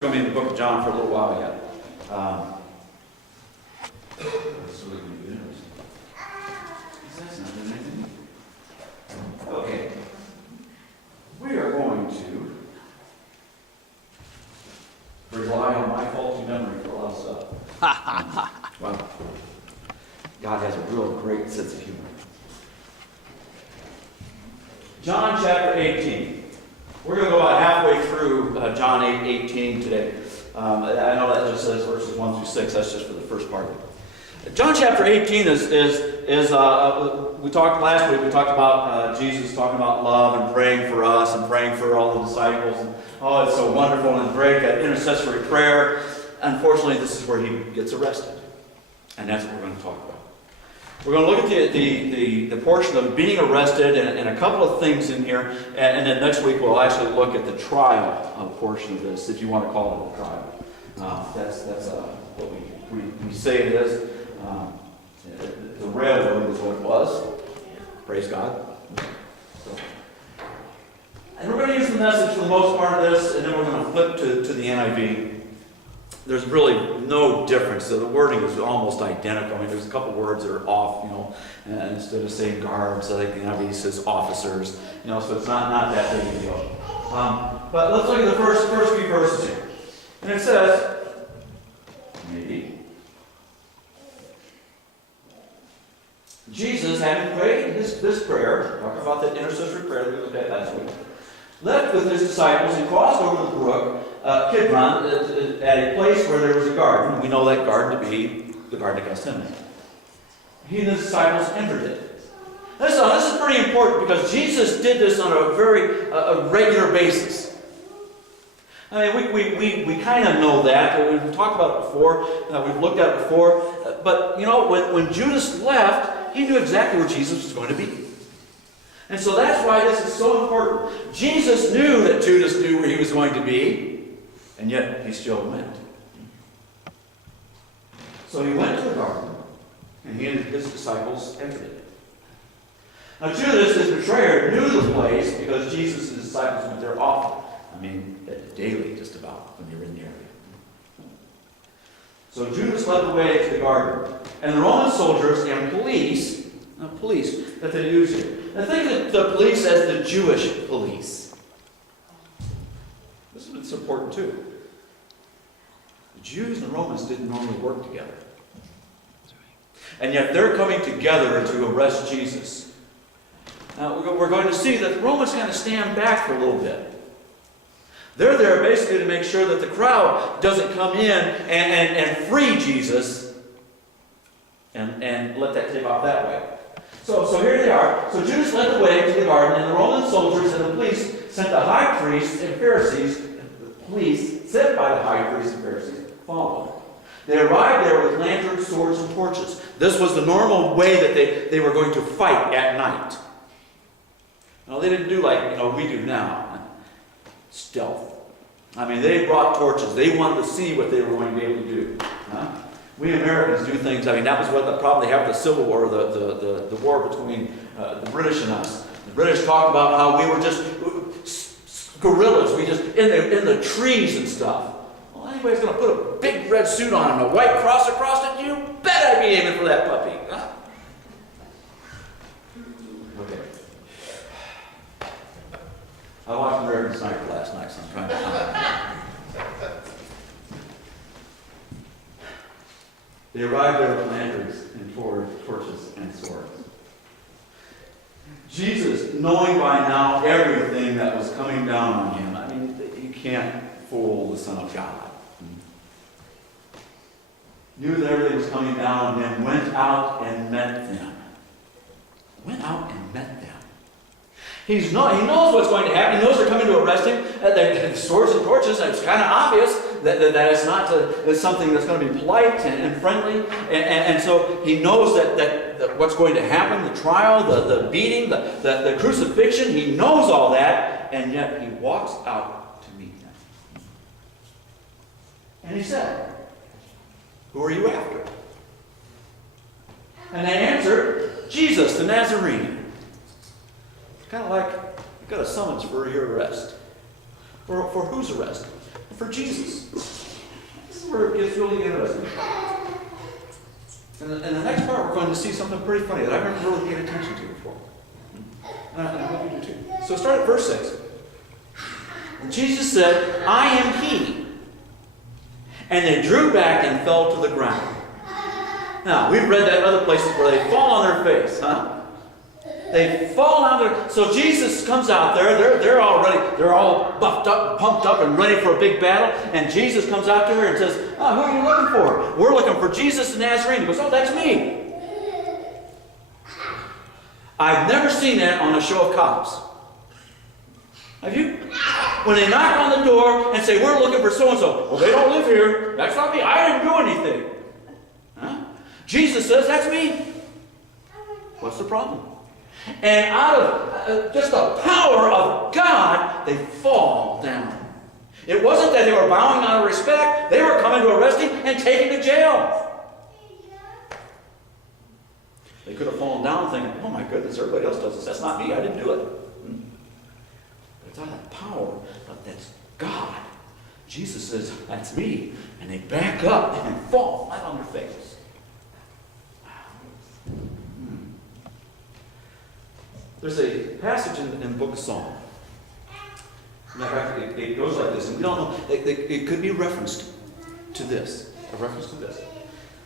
We're going to be in the book of John for a little while yet. That's really going to be interesting. That's not doing anything. Okay. We are going to rely on my faulty memory for a lot of stuff. Well, God has a real great sense of humor. John chapter 18. We're going to go about halfway through John 8:18 today. I know that just says verses 1 through 6. That's just for the first part of it. John chapter 18 we talked last week, we talked about Jesus talking about love and praying for us and praying for all the disciples. And, oh, it's so wonderful and great, that intercessory prayer. Unfortunately, this is where he gets arrested. And that's what we're going to talk about. We're going to look at the portion of being arrested and a couple of things in here. And then next week we'll actually look at the trial portion of this, if you want to call it a trial. That's what we say it is. The railroad is what it was. Praise God. So. And we're going to use the message for the most part of this, and then we're going to flip to the NIV. There's really no difference. So the wording is almost identical. I mean, there's a couple words that are off, and instead of saying guards, I think the NIV says officers, so it's not that big a deal. But let's look at the first few verses here. And it says, maybe, Jesus, having prayed this prayer, talking about that intercessory prayer that we looked at last week, left with his disciples and crossed over the brook Kidron at a place where there was a garden. We know that garden to be the Garden of Gethsemane. He and his disciples entered it. This is pretty important because Jesus did this on a very regular basis. I mean, we kind of know that. We've talked about it before. We've looked at it before. But, when Judas left, he knew exactly where Jesus was going to be. And so that's why this is so important. Jesus knew that Judas knew where he was going to be, and yet he still went. So he went to the garden, and he and his disciples entered it. Now Judas, his betrayer, knew the place because Jesus and his disciples went there often. I mean, daily just about when they were in the area. So Judas led the way to the garden, and the Roman soldiers and police that they use here. I think of the police as the Jewish police. This is important too. The Jews and the Romans didn't normally work together. And yet they're coming together to arrest Jesus. Now we're going to see that the Romans kind of stand back for a little bit. They're there basically to make sure that the crowd doesn't come in and free Jesus and let that take off that way. So here they are. So Judas led the way to the garden, and the Roman soldiers and the police sent the high priests and Pharisees, the police sent by the high priests and Pharisees, followed them. They arrived there with lanterns, swords, and torches. This was the normal way that they were going to fight at night. Now, they didn't do like we do now. Stealth. I mean, they brought torches. They wanted to see what they were going to be able to do. We Americans do things. I mean, that was what the problem they have with the Civil War, the war between the British and us. The British talked about how we were just guerrillas. We just in the trees and stuff. Well, anybody's going to put a big red suit on and a white cross across it. You bet I'd be aiming for that puppy. Huh? Okay. I watched American Sniper last night, so I'm trying to. They arrived there with lanterns and torches and swords. Jesus, knowing by now everything that was coming down on him, I mean, you can't fool the Son of God. Knew that everything was coming down on him, went out and met them. Went out and met them. He knows what's going to happen. He knows they're coming to arrest him. The swords and torches, and it's kind of obvious that it's not it's something that's going to be polite and friendly. And so he knows that what's going to happen, the trial, the beating, the crucifixion, he knows all that, and yet he walks out to meet them. And he said, "Who are you after?" And they answered, "Jesus, the Nazarene." Kind of like, you've got a summons for your arrest. For whose arrest? for Jesus. This is where it gets really interesting. And in the next part, we're going to see something pretty funny that I've never really paid attention to before. And I hope you do too. So start at verse 6. And Jesus said, I am he. And they drew back and fell to the ground. Now, we've read that in other places where they fall on their face, huh? They fall on their... So Jesus comes out there. They're all buffed up, pumped up, and ready for a big battle. And Jesus comes out to her and says, oh, who are you looking for? We're looking for Jesus the Nazarene. He goes, oh, that's me. I've never seen that on a show of cops. Have you? When they knock on the door and say, we're looking for so-and-so. Well, they don't live here. That's not me. I didn't do anything. Huh? Jesus says, that's me. What's the problem? And out of just the power of God, they fall down. It wasn't that they were bowing out of respect. They were coming to arrest him and take him to jail. They could have fallen down thinking, oh my goodness, everybody else does this. That's not me. I didn't do it. But it's out of power, but that's God. Jesus says, that's me. And they back up and fall right on their face. There's a passage in the book of Psalm. Matter of fact, it goes like this, and we don't know. It could be referenced to this. A reference to this.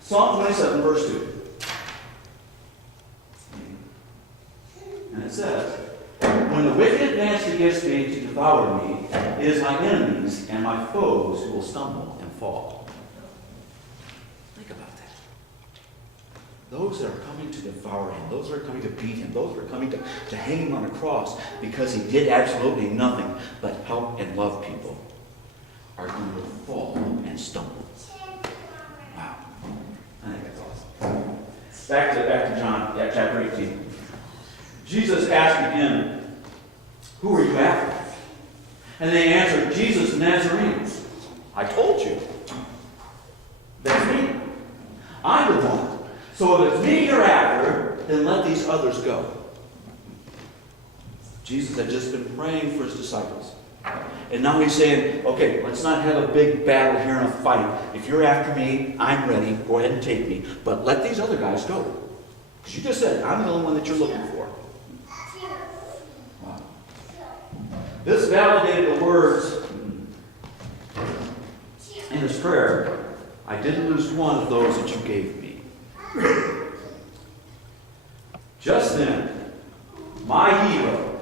Psalm 27, verse 2. And it says, when the wicked advance against me to devour me, it is my enemies and my foes who will stumble and fall. Think about that. Those that are coming to devour him, those that are coming to beat him, those that are coming to hang him on a cross because he did absolutely nothing but help and love people, are going to fall and stumble. Wow. I think that's awesome. Back to John, chapter 18. Jesus asked again, who are you after? And they answered, Jesus the Nazarene. I told you. That's me. I'm the one. So if it's me you're after, then let these others go. Jesus had just been praying for his disciples. And now he's saying, okay, let's not have a big battle here and a fight. If you're after me, I'm ready. Go ahead and take me. But let these other guys go. Because you just said, I'm the only one that you're looking for. Wow. This validated the words in his prayer, I didn't lose one of those that you gave me. Just then, my hero,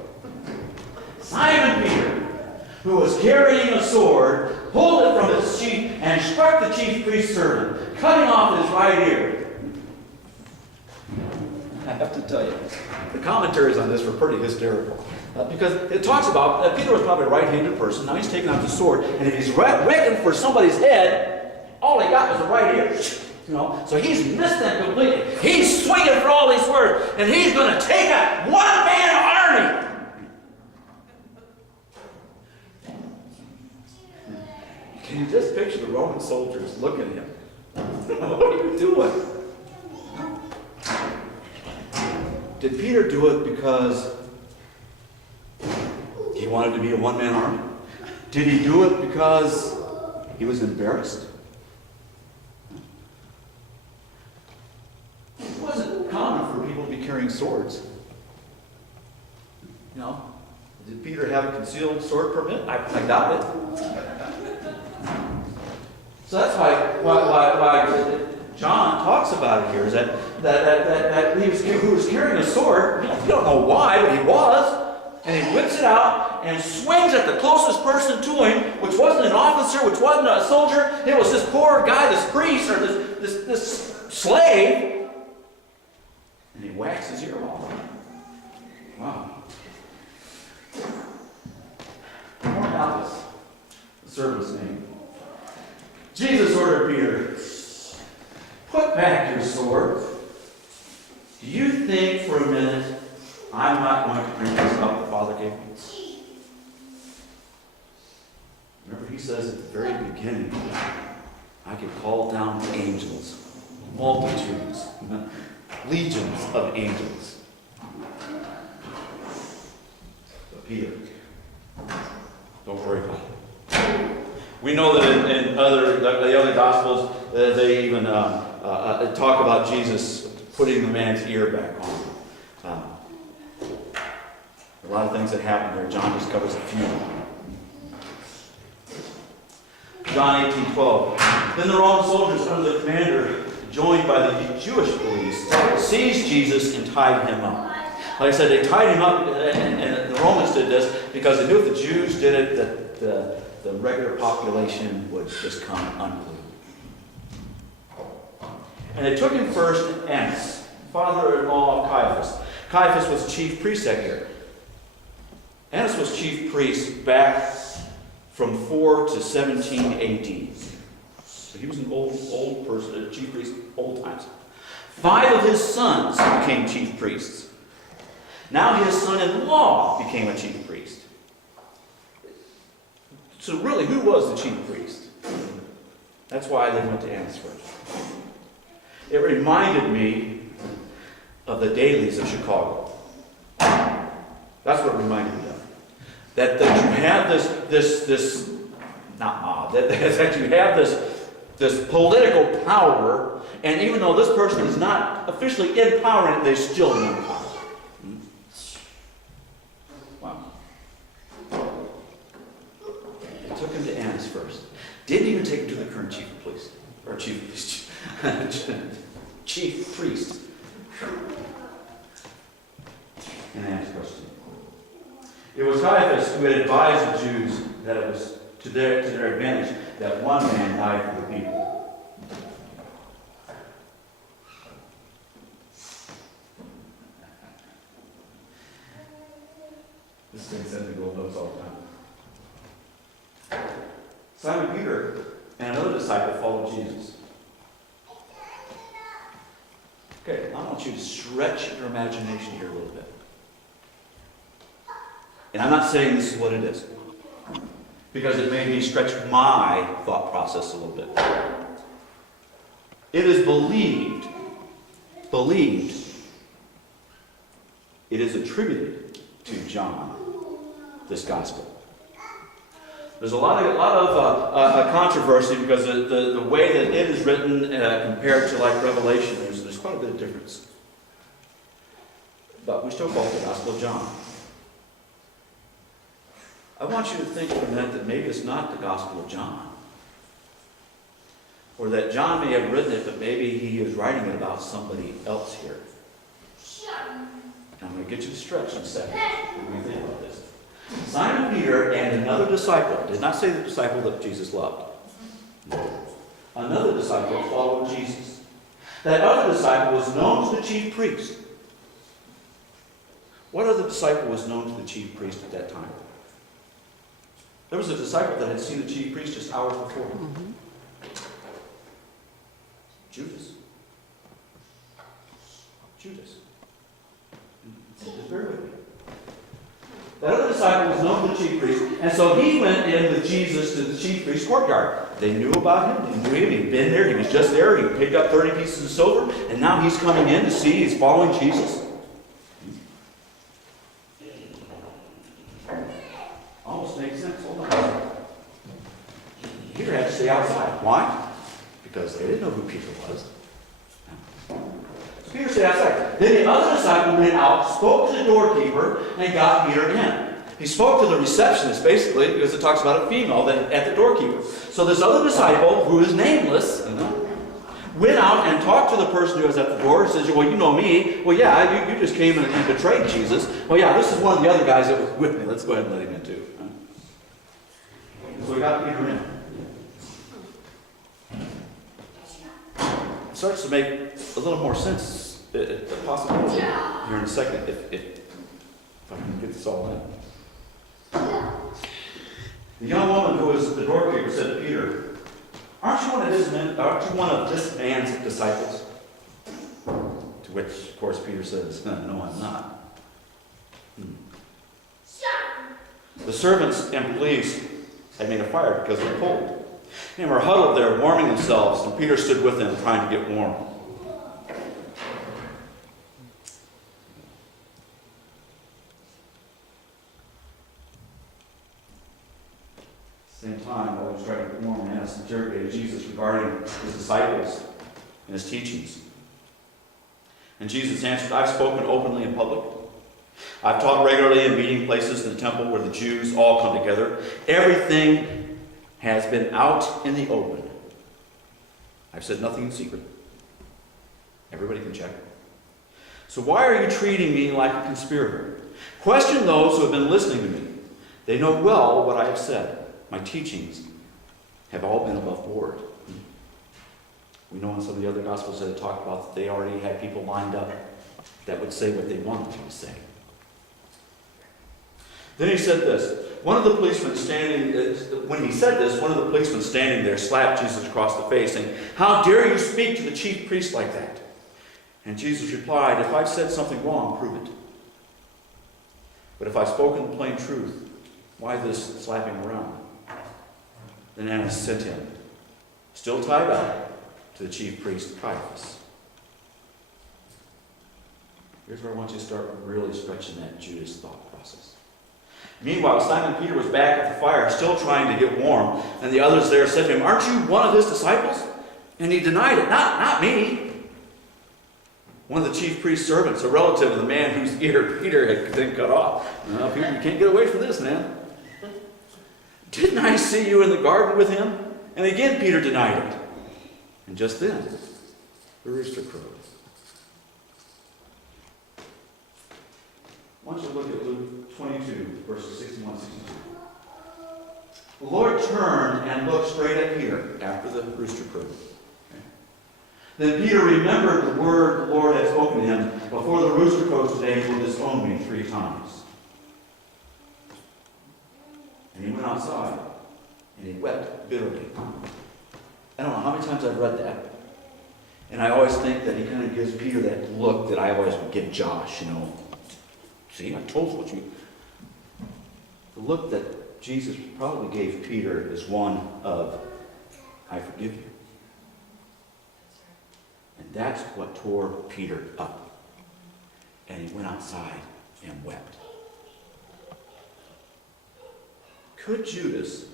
Simon Peter, who was carrying a sword, pulled it from its sheath and struck the chief priest's servant, cutting off his right ear. I have to tell you, the commentaries on this were pretty hysterical. Because it talks about, Peter was probably a right-handed person, now he's taking out the sword, and if he's whacking for somebody's head, all he got was the right ear. You know, so he's missed them completely. He's swinging for all these words, and he's going to take a one-man army. Can you just picture the Roman soldiers looking at him? What are you doing? Did Peter do it because he wanted to be a one-man army? Did he do it because he was embarrassed? It wasn't common for people to be carrying swords. You know, did Peter have a concealed sword permit? I doubt it. So that's why John talks about it here, is that he was carrying a sword. You don't know why, but he was. And he whips it out and swings at the closest person to him, which wasn't an officer, which wasn't a soldier. It was this poor guy, this priest, or this slave. And he whacks his ear off. Wow. More Malchus, the servant's name. Jesus ordered Peter, put back your sword. Do you think for a minute I'm not going to bring this up the Father gave me? Remember, he says at the very beginning, I could call down angels, multitudes, legions of angels. But Peter, don't worry about it. We know that in the other Gospels, they even talk about Jesus putting the man's ear back on. A lot of things that happen here. John just covers a few. John 18:12. Then the Roman soldiers under the commander, joined by the Jewish police, seized Jesus and tied him up. Like I said, they tied him up, and the Romans did this because they knew if the Jews did it, that the regular population would just come unglued. And they took him first to Annas, father-in-law of Caiaphas. Caiaphas was the chief priest that year. Annas was chief priest back from 4 to 17 A.D. So he was an old person, a chief priest, old times. 5 of his sons became chief priests. Now his son-in-law became a chief priest. So really, who was the chief priest? That's why they went to Annas first. It reminded me of the dailies of Chicago. That's what it reminded me of. That you have this not mob, that you have this political power, and even though this person is not officially in power, they're still in power. Wow. They took him to Annas first. Didn't even take him to the current chief of police. Or chief priest. And Annas question. It was Caiaphas who had advised the Jews that it was to their advantage that one man died for the people. This thing sends me gold notes all the time. Simon Peter and another disciple followed Jesus. Okay, I want you to stretch your imagination here a little bit. And I'm not saying this is what it is, because it made me stretch my thought process a little bit. It is believed, it is attributed to John, this gospel. There's a lot of controversy because the way that it is written compared to like Revelation, there's quite a bit of difference. But we still call it the Gospel of John. I want you to think for a minute that maybe it's not the Gospel of John. Or that John may have written it, but maybe he is writing it about somebody else here. And I'm going to get you to stretch in a second when we think about this. Simon Peter and another disciple, did not say the disciple that Jesus loved. Another disciple followed Jesus. That other disciple was known to the chief priest. What other disciple was known to the chief priest at that time? There was a disciple that had seen the chief priest just hours before. Mm-hmm. Judas. Just bear with me. That other disciple was known to the chief priest, and so he went in with Jesus to the chief priest's courtyard. They knew about him, they knew him, he'd been there, he was just there, he picked up 30 pieces of silver, and now he's coming in to see, he's following Jesus. Almost makes sense. Hold on. Peter had to stay outside. Why? Because they didn't know who Peter was. So Peter stayed outside. Then the other disciple went out, spoke to the doorkeeper, and got Peter in. He spoke to the receptionist, basically, because it talks about a female at the doorkeeper. So this other disciple, who is nameless, went out and talked to the person who was at the door and says, well, you know me. Well, yeah, you just came and betrayed Jesus. Well, yeah, this is one of the other guys that was with me. Let's go ahead and let him in too. So we got Peter in. It starts to make a little more sense, possibly here in a second, if I can get this all in. The young woman who was the doorkeeper said to Peter, Aren't you one of this man's disciples? To which, of course, Peter says, No, I'm not. The servants and police had made a fire because they were cold. They were huddled there, warming themselves, and Peter stood with them, trying to get warm. Same time, while he was trying to interrogated Jesus regarding his disciples and his teachings. And Jesus answered, I've spoken openly in public. I've taught regularly in meeting places in the temple where the Jews all come together. Everything has been out in the open. I've said nothing in secret. Everybody can check. So why are you treating me like a conspirator? Question those who have been listening to me. They know well what I have said. My teachings have all been above board. We know in some of the other Gospels that it talked about that they already had people lined up that would say what they wanted to say. Then he said this. When he said this, one of the policemen standing there slapped Jesus across the face, saying, How dare you speak to the chief priest like that? And Jesus replied, If I've said something wrong, prove it. But if I've spoken the plain truth, why this slapping around? Then Annas sent him, still tied up, to the chief priest Caiaphas. Here's where I want you to start really stretching that Judas thought process. Meanwhile, Simon Peter was back at the fire, still trying to get warm, and the others there said to him, Aren't you one of his disciples? And he denied it. Not me. One of the chief priest's servants, a relative of the man whose ear Peter had then cut off. No, Peter, you can't get away from this, man. Didn't I see you in the garden with him? And again Peter denied it. And just then, the rooster crowed. I want you to look at Luke 22, verses 61 and 62. The Lord turned and looked straight at Peter after the rooster crowed. Okay. Then Peter remembered the word the Lord had spoken to him. Before the rooster crows today, you will disown me 3 times. And he went outside, and he wept bitterly. I don't know how many times I've read that. And I always think that he kind of gives Peter that look that I always would give Josh, See, I told you what you... The look that Jesus probably gave Peter is one of, I forgive you. And that's what tore Peter up. And he went outside and wept. Could Judas,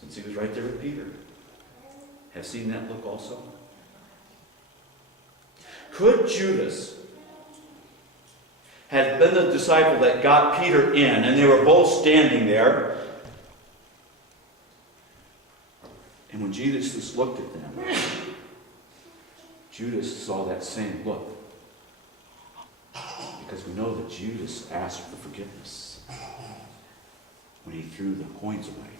since he was right there with Peter, have seen that look also? Could Judas have been the disciple that got Peter in, and they were both standing there, and when Jesus looked at them, Judas saw that same look? Because we know that Judas asked for forgiveness when he threw the coins away.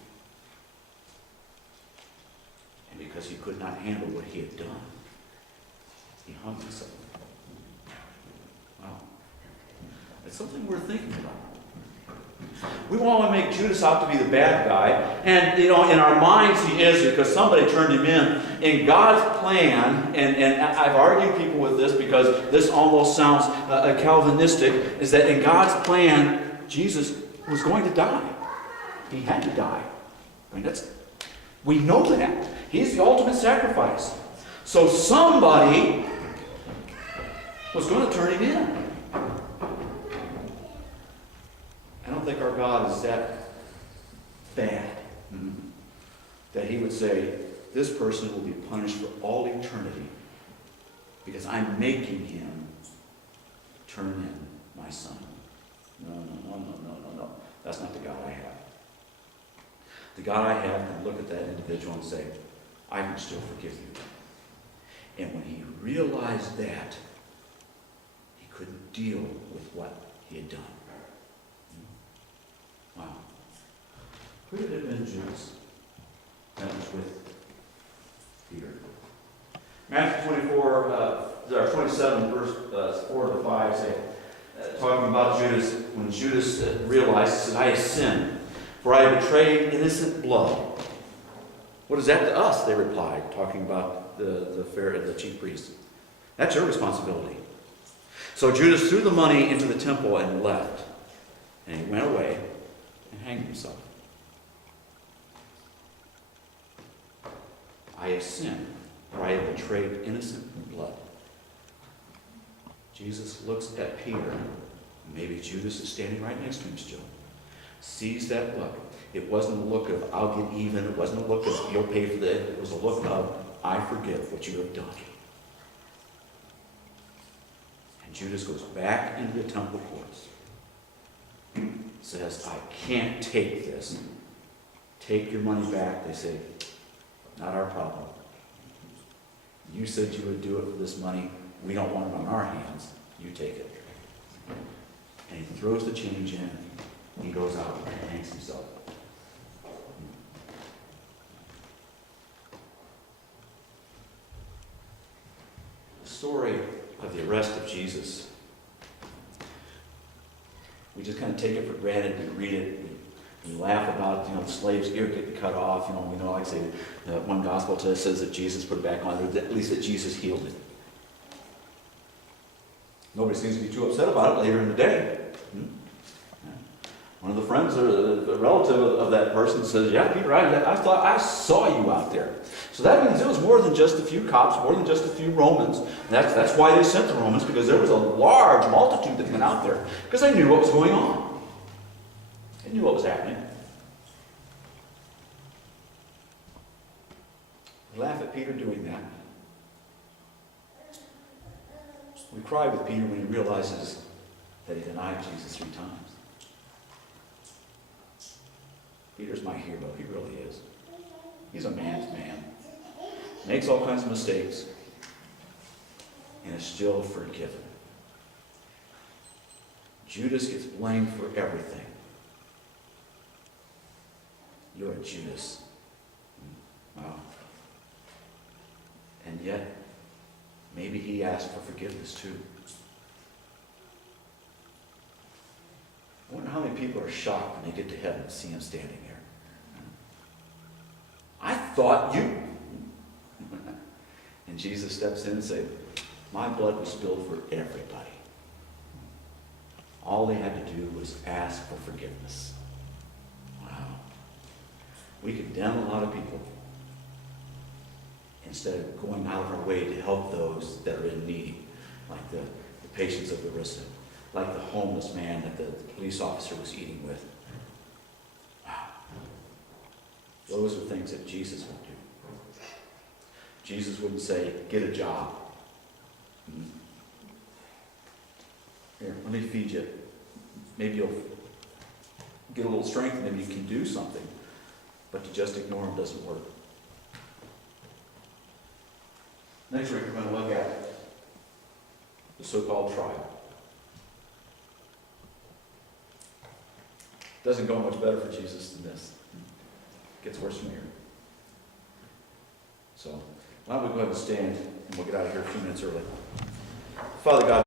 And because he could not handle what he had done, he hung himself. Wow. It's something we're thinking about. We want to make Judas out to be the bad guy. And, in our minds he is because somebody turned him in. In God's plan, and I've argued people with this because this almost sounds Calvinistic, is that in God's plan, Jesus was going to die. He had to die. We know that. He's the ultimate sacrifice. So somebody was going to turn him in. I don't think our God is that bad that he would say, this person will be punished for all eternity because I'm making him turn in my son. No. That's not the God I have. The God I have can look at that individual and say, I can still forgive you. And when he realized that, he couldn't deal with what he had done. Wow. Who did it have been Judas that was with Peter? Matthew 27, verse 4 to 5 say, talking about Judas, when Judas realized, he said, I have sinned, for I have betrayed innocent blood. What is that to us? They replied, talking about the chief priest. That's your responsibility. So Judas threw the money into the temple and left. And he went away and hanged himself. I have sinned, for I have betrayed innocent blood. Jesus looks at Peter. Maybe Judas is standing right next to him still. Sees that look. It wasn't a look of, I'll get even. It wasn't a look of, you'll pay for that. It was a look of, I forgive what you have done. And Judas goes back into the temple courts. Says, I can't take this. Take your money back. They say, not our problem. You said you would do it for this money. We don't want it on our hands. You take it. And he throws the change in. He goes out and hangs himself. The story of the arrest of Jesus, we just kind of take it for granted. We read it. We laugh about, the slave's ear getting cut off. We know, like I say, one gospel says that Jesus put it back on, or at least that Jesus healed it. Nobody seems to be too upset about it later in the day. One of the friends or a relative of that person says, yeah, Peter, I thought I saw you out there. So that means it was more than just a few cops, more than just a few Romans. And that's why they sent the Romans, because there was a large multitude that went out there, because they knew what was going on. They knew what was happening. We laugh at Peter doing that. We cry with Peter when he realizes that he denied Jesus 3 times. Peter's my hero. He really is. He's a man's man. Makes all kinds of mistakes. And is still forgiven. Judas gets blamed for everything. You're a Judas. Wow. And yet, maybe he asked for forgiveness too. I wonder how many people are shocked when they get to heaven and see him standing there. I thought you. And Jesus steps in and says, my blood was spilled for everybody. All they had to do was ask for forgiveness. Wow. We condemn a lot of people instead of going out of our way to help those that are in need, like the patients of Larissa, like the homeless man that the police officer was eating with. Wow. Those are things that Jesus would do. Jesus wouldn't say, get a job. Here, let me feed you. Maybe you'll get a little strength and maybe you can do something. But to just ignore him doesn't work. Next week we're going to look at the so-called trial. Doesn't go much better for Jesus than this. It gets worse from here. So, why don't we go ahead and stand and we'll get out of here a few minutes early. Father God,